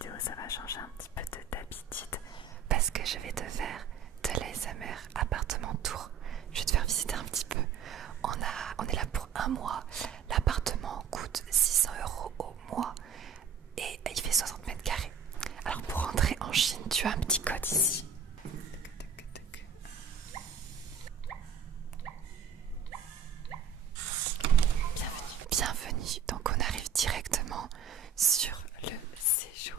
vidéo, ça va changer un petit peu d'habitude parce que je vais te faire de l'ASMR appartement tour. Je vais te faire visiter un petit peu. On est là pour un mois. L'appartement coûte 600 € au mois et il fait 60 mètres carrés. Alors pour rentrer en Chine, tu as un petit code ici. Bienvenue. Donc on arrive directement sur le séjour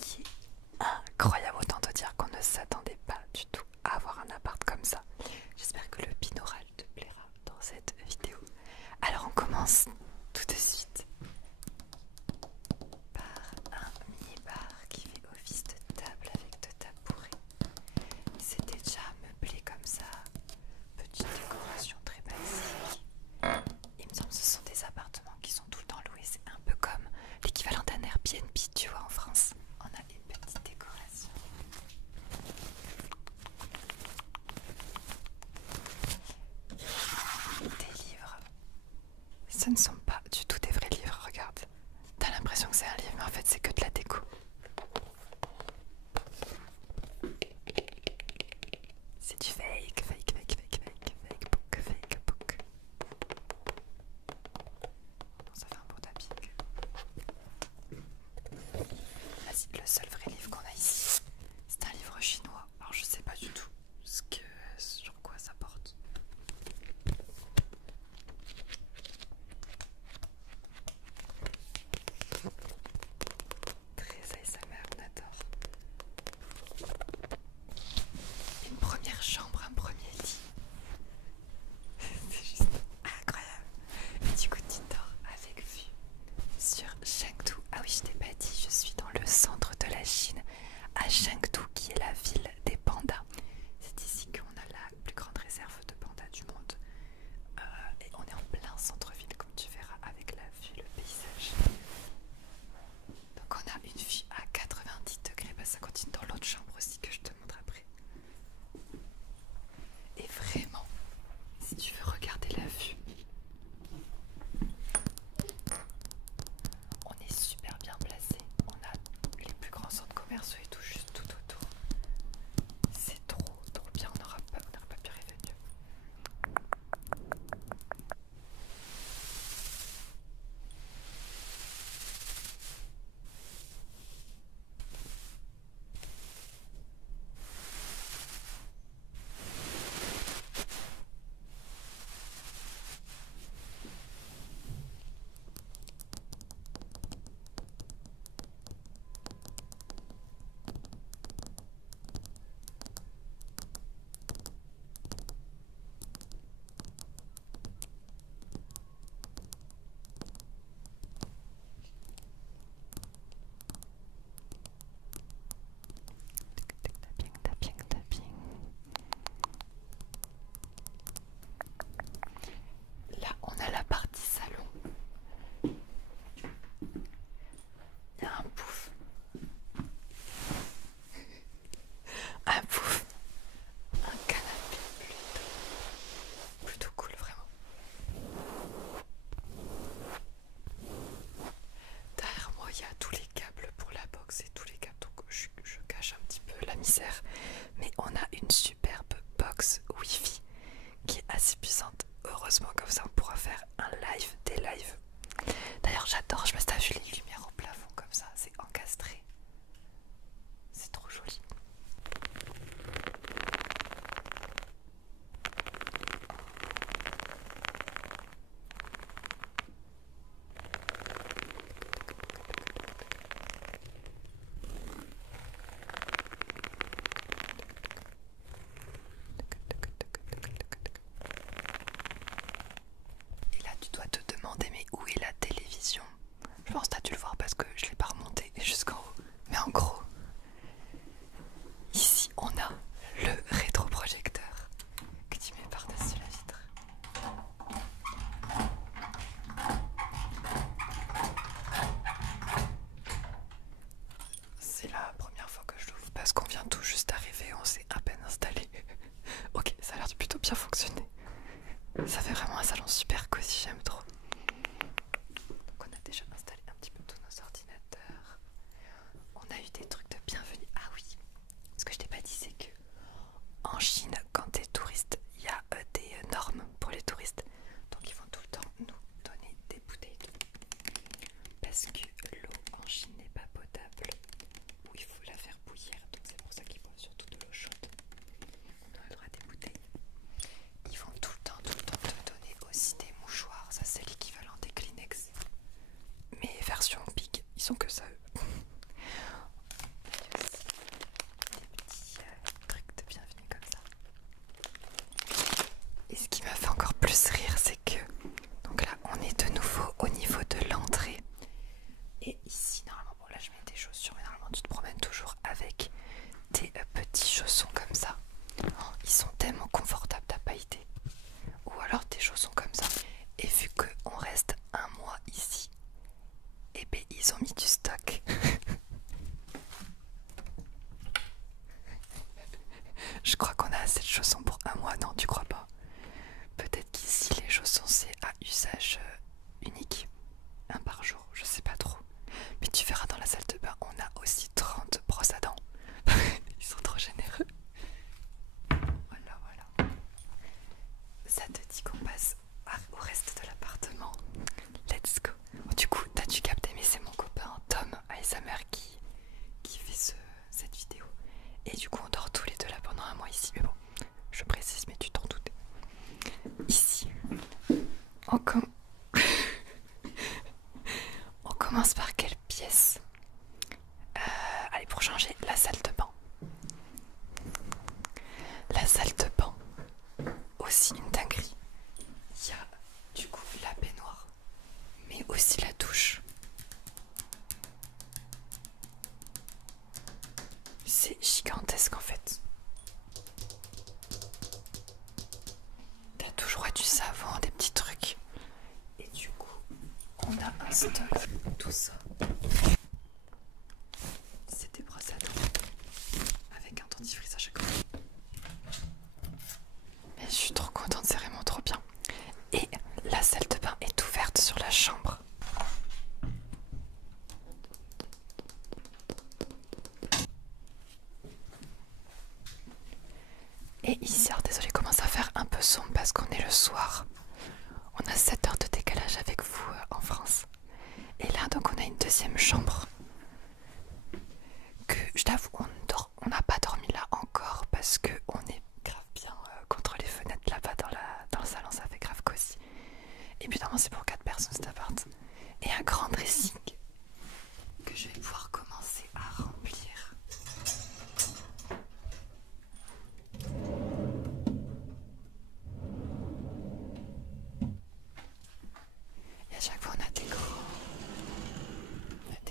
qui est incroyable. Autant te dire qu'on ne s'attendait pas du tout à avoir un appart comme ça. J'espère que le binaural te plaira dans cette vidéo. Alors on commence tout de suite par un mini-bar qui fait office de table avec deux tabourets. C'est déjà meublé comme ça. Petite décoration très basique. Il me semble que ce sont des appartements qui sont tout le temps loués. C'est un peu comme l'équivalent d'un Airbnb, tu vois, en France. On a une petite décoration. Des livres. Ce ne sont pas du tout des vrais livres, regarde. T'as l'impression que c'est un livre, mais en fait c'est que de la déco. C'est du fake book. Ça fait un beau tapping. Vas-y, le seul vrai livre qu'on a ici, c'est un livre chinois. Alors je sais pas du tout sur quoi ça porte. Très ASMR, on adore. Une première chambre, un premier lit. C'est juste incroyable. Et du coup, tu dors avec vue sur Chengdu. Ah oui, je t'ai pas dit, je suis dans le centre de la Chine, à Chengdu, qui est la ville des pandas. C'est ici qu'on a la plus grande réserve de pandas du monde. Et on est en plein centre-ville, comme tu verras, avec la vue, le paysage. Donc on a une vue à 90 degrés. Bah, ça continue dans l'autre chambre aussi que je te montre après. Et vraiment, si tu veux regarder la vue, on est super bien placé. On a les plus grands centres commerciaux et tout juste tout autour. C'est trop bien. On n'aurait pas pu rêver mieux. Tapping. Là, on a la partie salon. Il y a un pouf. Un pouf. Un canapé plutôt cool, vraiment. Derrière moi, il y a tous les câbles pour la box et tous les câbles. Donc je cache un petit peu la misère. Mais on a une superbe box Wi-Fi qui est assez puissante. Heureusement, comme ça on pourra faire un live, des lives. D'ailleurs j'adore, je me stage les lumières au plafond comme ça, c'est encastré. C'est trop joli. Et là tu dois te demander mais où est la télévision? Je pense que tu as dû le voir parce que je ne l'ai pas remonté jusqu'en haut. Mais en gros, ici on a le rétroprojecteur que tu mets par-dessus la vitre. C'est la première fois que je l'ouvre parce qu'on vient tout juste d'arriver, on s'est à peine installé. Ok, ça a l'air de plutôt bien fonctionner. Ça fait vraiment un salon super cosy, j'aime trop. Donc on a déjà installé un petit peu tous nos ordinateurs. Et du coup on dort tous les deux là pendant un mois ici. Mais bon, je précise, mais tu t'en doutais. Ici, on, com on commence par quelle pièce? Allez, pour changer, la salle de bain. La salle de bain, aussi une dinguerie. Il y a du coup la baignoire, mais aussi la douche. C'est gigantesque en fait. T'as toujours du savon, des petits trucs. Et du coup, on a un stock. Tout ça, c'est des brosses à dents avec un dentifrice à chaque fois. Mais je suis trop contente, c'est vraiment trop bien. Et la salle de bain est ouverte sur la chambre. Et ici, alors désolé, commence à faire un peu sombre parce qu'on est le soir. On a 7 heures de décalage avec vous en France. Et là, donc on a une deuxième chambre. Que je t'avoue, on n'a pas dormi là encore parce que on est grave bien contre les fenêtres là-bas dans le salon, ça fait grave cosy. Et puis normalement c'est pour 4 personnes cet appart. Et un grand dressing que je vais pouvoir commencer à remplir. Et à chaque fois on a des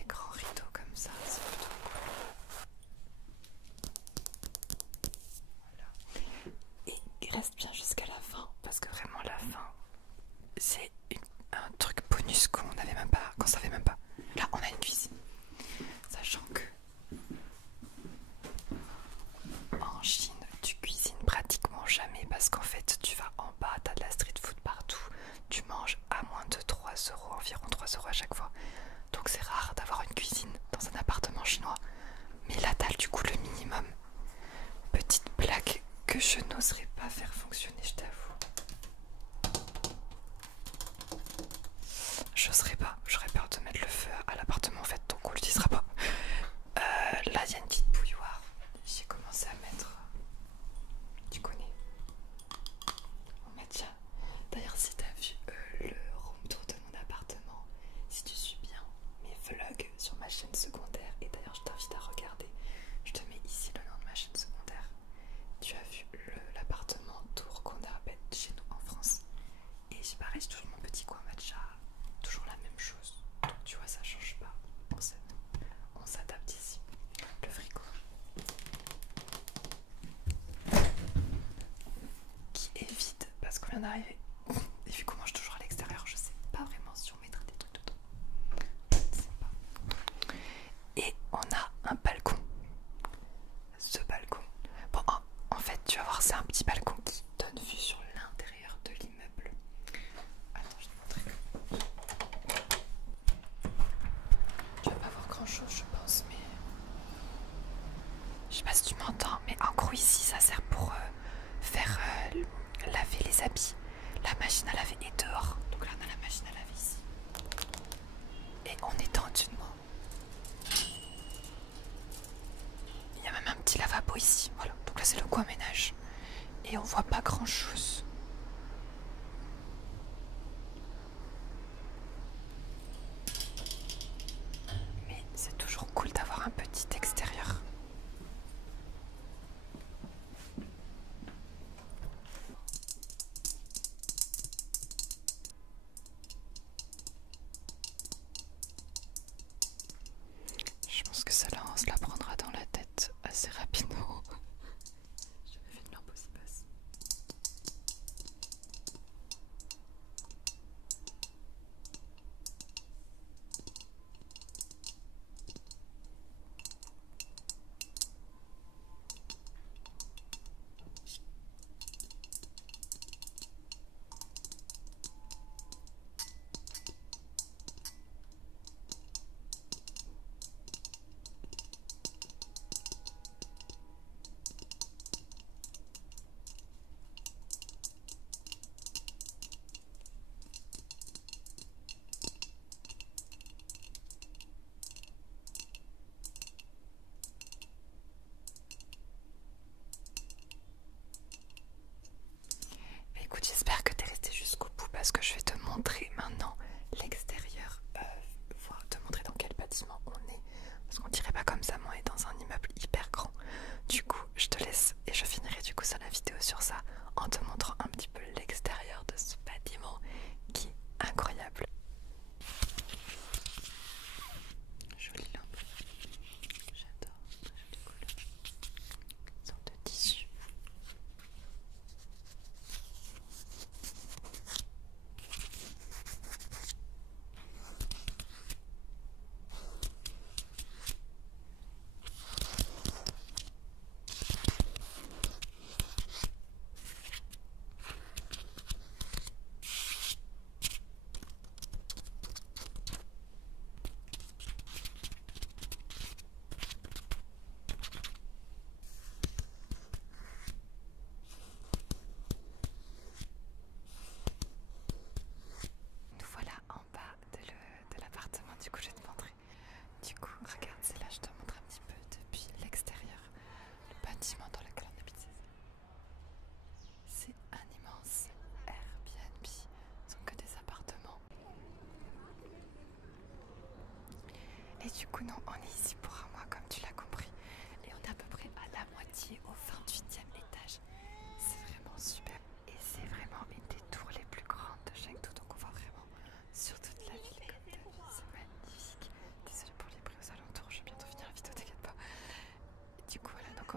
grands rideaux comme ça, c'est plutôt cool. Voilà. Et il reste bien jusqu'à la fin parce que vraiment la fin c'est un truc bonus qu'on n'avait même pas, qu'on savait même pas. Là on a une cuisine, sachant que en Chine tu cuisines pratiquement jamais parce qu'en fait tu vas en bas, t'as de la street food partout, tu manges à moins de 3 euros, environ 3 euros à chaque fois. Donc c'est rare d'avoir une cuisine dans un appartement chinois. Mais là t'as du coup le minimum. Petite plaque que je n'oserais pas faire fonctionner, je t'avoue. J'oserais pas, j'aurais peur de mettre le feu à l'appartement en fait, donc on l'utilisera pas. Là il y a une petite bouilloire. J'ai commencé à mettre. Tu connais. On met déjà. D'ailleurs si t'as vu le room tour de mon appartement, si tu suis bien mes vlogs sur ma chaîne secondaire, et d'ailleurs je t'invite à regarder, je te mets ici le nom de ma chaîne secondaire. Tu as vu l'appartement tour qu'on a chez nous en France. Et j'ai pareil, j'ai toujours mon petit coin matcha, toujours la même chose. Donc tu vois, ça change pas. On s'adapte ici. Le frigo qui est vide parce qu'on vient d'arriver. Et vu qu'on mange toujours à l'extérieur, je sais pas vraiment si on mettra des trucs dedans. Je ne sais pas. Et on a un balcon. Ce balcon. Bon, en fait, tu vas voir, c'est un petit balcon qui donne vue sur l'intérieur de l'immeuble. Attends, je vais te montrer. Tu vas pas voir grand chose, je pense, mais. Je sais pas si tu m'entends, mais en gros, ici, ça sert pour faire laver les habits. La machine à laver est dehors. Donc là, on a la machine à laver ici. Et on est en dessous de moi. Il y a même un petit lavabo ici. Voilà. Donc là, c'est le coin ménage. Et on voit pas grand chose. Mais c'est toujours cool d'avoir un petit extérieur. Je pense que celle-là, on se la prendra dans la tête assez rapidement. Je me fais de l'impossible.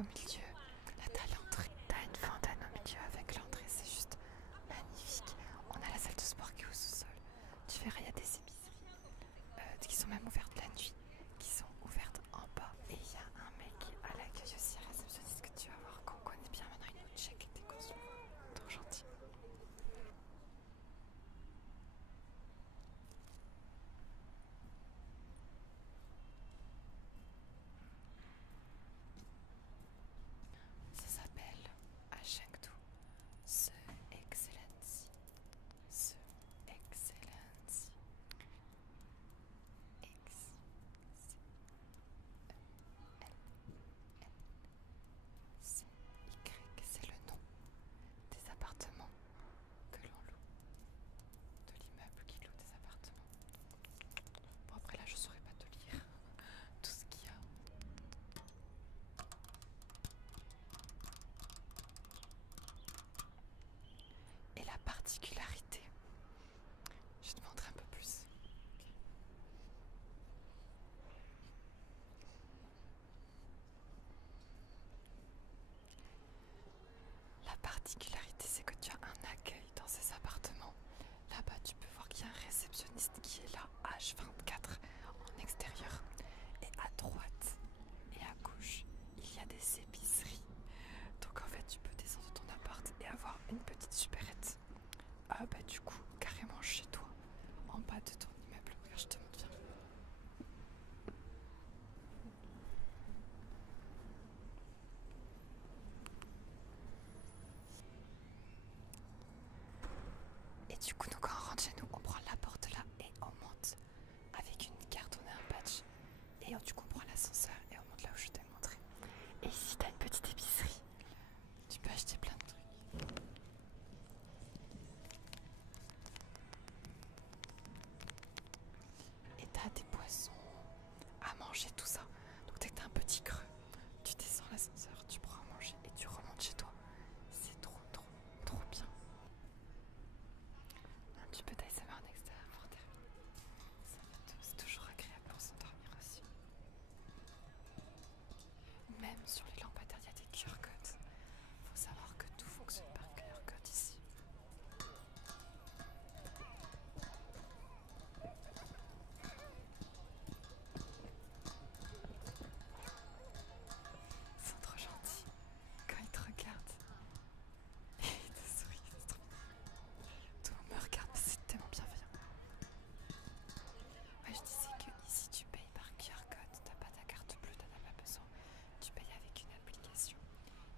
milieu. Là t'as l'entrée. T'as une fontaine au milieu avec l'entrée, c'est juste magnifique. On a la salle de sport qui est au sous-sol. Tu verras, il y a des épiceries qui sont même ouvertes la nuit, qui sont ouvertes en bas. Et il y a un mec à l'accueil aussi, à réceptionniste, que tu vas voir, qu'on connaît bien maintenant, il nous check tes courses. Trop gentil. Ça s'appelle à Chengdu The Excellency. The Excellency. X. C. L. N. C. Y. C'est le nom des appartements que l'on loue. De l'immeuble qui loue des appartements. Bon, après là, je saurais pas te lire tout ce qu'il y a. Et la particularité, je vais te montrer un peu plus. La particularité, c'est que tu as un accueil dans ces appartements. Là-bas, tu peux voir qu'il y a un réceptionniste qui est là, H24, en extérieur. Et à droite et à gauche, il y a des épiceries. Donc en fait, tu peux descendre de ton appart et avoir une petite supérette. Ah bah du coup, carrément chez toi, en bas de ton immeuble. Regarde, je te montre bien. Et du coup, nous, quand on rentre chez nous, on prend la porte là et on monte avec une carte, on a un badge. Et du coup, on prend l'ascenseur et on monte là où je t'ai montré. Et ici, t'as une petite épicerie. Tu peux acheter plein de trucs. Et t'as des poissons à manger, tout ça. Donc dès que t'as un petit creux, tu descends l'ascenseur, tu prends à manger et tu remontes chez toi. C'est trop, trop, trop bien. Un petit peu d'ASMR en extérieur pour terminer. C'est toujours agréable pour s'endormir aussi. Même sur les lampadaires, il y a des QR codes. Faut savoir que tout fonctionne par QR code ici. Ils sont trop gentils. Quand ils te regardent, ils te sourient. C'est trop... Tout le monde me regarde, mais c'est tellement bienveillant. Moi je disais que ici tu payes par QR code, t'as pas ta carte bleue, t'en as pas besoin. Tu payes avec une application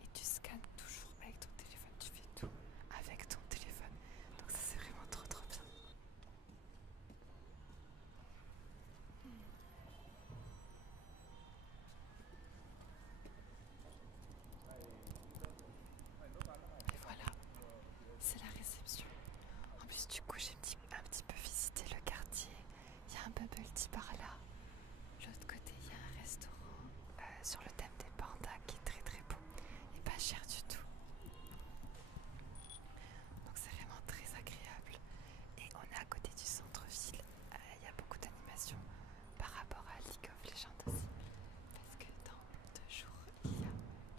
et tu scannes toujours avec ton téléphone, tu fais tout avec ton téléphone. Donc ça c'est vraiment trop trop bien. Et voilà, c'est la réception. En plus du coup j'ai un petit peu visité le quartier. Il y a un bubble tea par là. De l'autre côté il y a un restaurant sur le thème des pandas qui est très très beau et pas cher du tout. Donc c'est vraiment très agréable. Et on est à côté du centre-ville. Il y a beaucoup d'animations par rapport à League of Legends aussi. Parce que dans 2 jours, il y a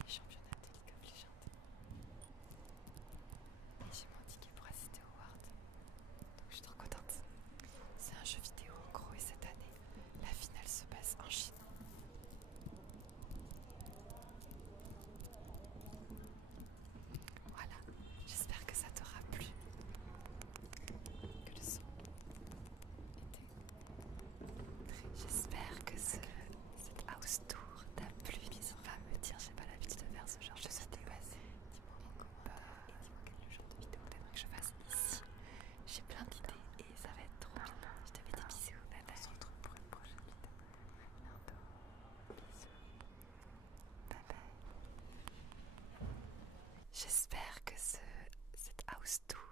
les championnats de League of Legends. Et j'ai mon ticket pour assister au World. Donc je suis trop contente. C'est un jeu vidéo en gros et cette année, la finale se passe en Chine. Voilà, j'espère que ça t'aura plu. Que le son était très... J'espère que cette house tour t'a plu. Ils va me dire, j'ai pas l'habitude de faire ce genre de vidéo. Dis-moi en commentaire et dis-moi quel genre de vidéo t'aimerais que je fasse ici. J'ai plein d'idées et ça va être trop bien. Je te fais des bisous. Bye bye. On se retrouve pour une prochaine vidéo. Bientôt. Bisous. Bye bye. J'espère que cette house tour